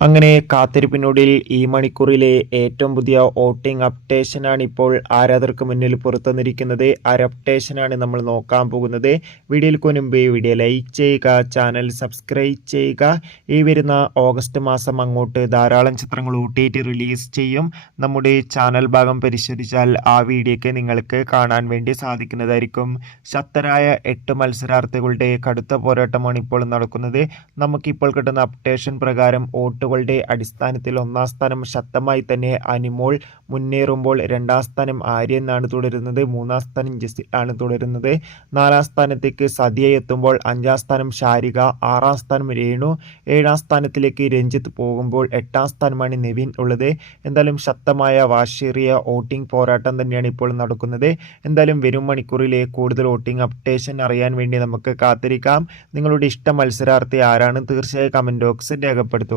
അങ്ങനെ കാത്തിരിപ്പിനൊടിയിൽ ഈ മണിക്കൂറിലെ ഏറ്റവും പുതിയ വോട്ടിംഗ് അപ്ഡേഷനാണ് ഇപ്പോൾ ആരാധകർക്ക് മുന്നിൽ പുറത്തുനിന്നിരിക്കുന്നത് ആ അപ്ഡേഷനാണ് നമ്മൾ നോക്കാൻ പോകുന്നത്. വീഡിയോയിൽ മുൻപ് വീഡിയോ ലൈക്ക് ചെയ്യുക ചാനൽ സബ്സ്ക്രൈബ് ചെയ്യുക. ഈ വരുന്ന ഓഗസ്റ്റ് മാസം അങ്ങോട്ട് ധാരാളം ചിത്രങ്ങൾ ഊട്ടിയിട്ട് റിലീസ് ചെയ്യും. നമ്മുടെ ചാനൽ ഭാഗം പരിശോധിച്ചാൽ ആ വീഡിയോയ്ക്ക് നിങ്ങൾക്ക് കാണാൻ വേണ്ടി സാധിക്കുന്നതായിരിക്കും. ശക്തരായ എട്ട് മത്സരാർത്ഥികളുടെ കടുത്ത പോരാട്ടമാണ് ഇപ്പോൾ നടക്കുന്നത്. നമുക്കിപ്പോൾ കിട്ടുന്ന അപ്ഡേഷൻ പ്രകാരം വോട്ടുകളുടെ അടിസ്ഥാനത്തിൽ ഒന്നാം സ്ഥാനം ശക്തമായി തന്നെ അനിമോൾ മുന്നേറുമ്പോൾ രണ്ടാം സ്ഥാനം ആര്യനാണ് തുടരുന്നത് മൂന്നാം സ്ഥാനം ജസി ആണ് തുടരുന്നത്. നാലാം സ്ഥാനത്തേക്ക് സദ്യ എത്തുമ്പോൾ അഞ്ചാം സ്ഥാനം ശാരിക ആറാം സ്ഥാനം രേണു ഏഴാം സ്ഥാനത്തിലേക്ക് രഞ്ജിത്ത് പോകുമ്പോൾ എട്ടാം സ്ഥാനമാണ് നിവിൻ ഉള്ളത്. എന്തായാലും ശക്തമായ വാശേറിയ വോട്ടിംഗ് പോരാട്ടം തന്നെയാണ് ഇപ്പോൾ നടക്കുന്നത്. എന്തായാലും വരും മണിക്കൂറിലെ കൂടുതൽ വോട്ടിംഗ് അപ്ഡേഷൻ അറിയാൻ വേണ്ടി നമുക്ക് കാത്തിരിക്കാം. നിങ്ങളുടെ ഇഷ്ട മത്സരാർത്ഥി ആരാണ്? തീർച്ചയായും കമന്റ് ബോക്സിൽ രേഖപ്പെടുത്തുക.